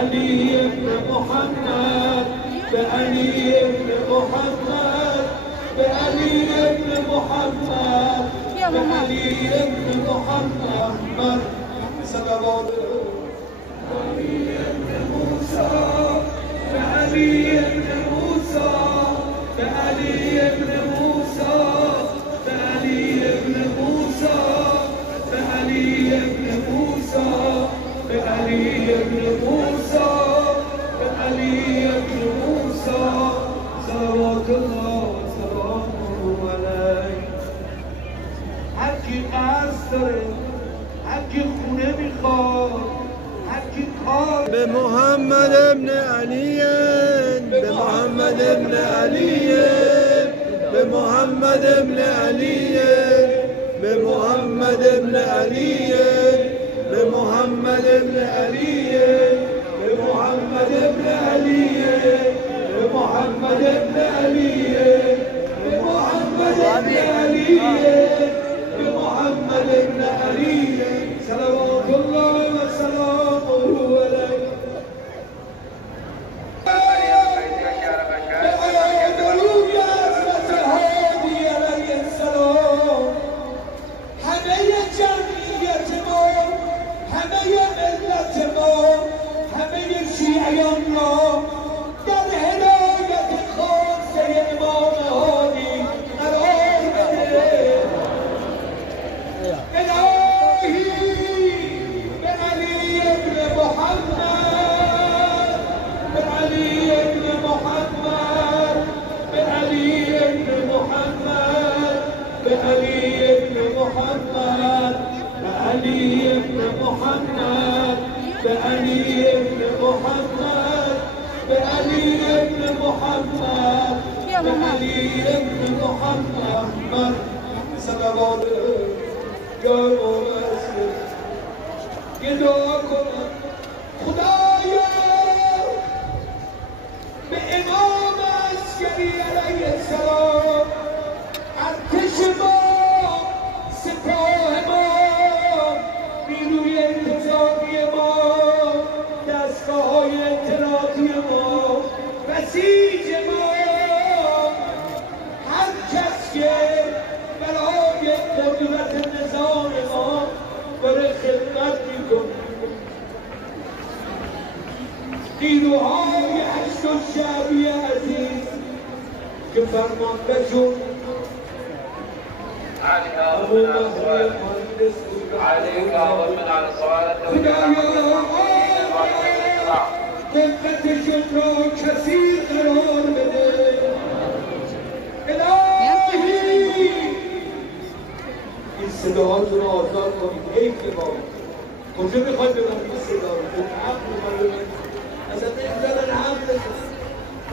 بعلي بن محمد بعلي بن محمد بعلي بن محمد بعلي بن محمد صلوات بعلي بن موسى بعلي بن موسى بعلي بن موسى بعلي بن موسى بعلي بن موسى بعلي بن موسى بعلي بن موسى صلوات الله وسلامه عليه. هر کی قصد داره، هر کی خونه میخواد، هر کی کار به محمد ابن علی، به محمد ابن علی، به محمد ابن علی، به محمد ابن علی، به محمد ابن علی، به محمد ابن علی، به محمد ابن علی، به محمد ابن علی، به محمد ابن علی صلوات الله وسلامه علیه. شیعیان را در هدایت خاصه امام هادی قرار بده. الهی به علی ابن محمد، به علی ابن محمد، به علی ابن محمد، به علی ابن محمد، به علی ابن محمد، به علی ابن محمد، به علی ابن محمد، به علی ابن محمد صلوات یا رسول. یه دعا کنم خدایا به امام عسکری علیه السلام، ارتش ما، سپاه ما، نیروی انتظامی ما، دستگاه‌های اطلاعاتی ما، بسیج ما، هر کس که برای قدرت نظام ما داره خدمت میکنه، نیروهای هشت شعبی عزیز که فرماندهشون عليك ومن على الصلاة قدرتشون را کثیر قرار بده. الهی این صداهاتون رو آزاد کنید. حیف ما کجا میخواید ببرید این صدا رو؟ به حق میخواید ببرید، اصلا نمیزدن حق بزن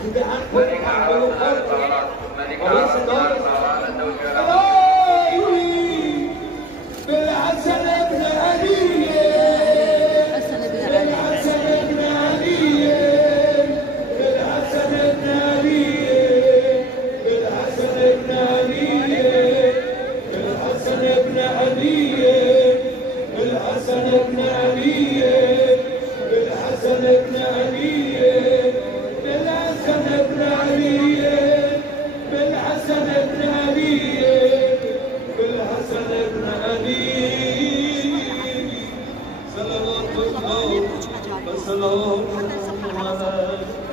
تو دهن کنید حمل و خار کنید با این صدا رو. الهی بالحسن ابن علی، بالحسن ابن علی، بالحسن ابن علی، بالحسن ابن علی، بالحسن ابن علی، بالحسن ابن علی، بالحسن ابن علی، بالحسن ابن علی، بالحسن ابن علی، بالحسن ابن علی صلوات الله وسلامه علیه.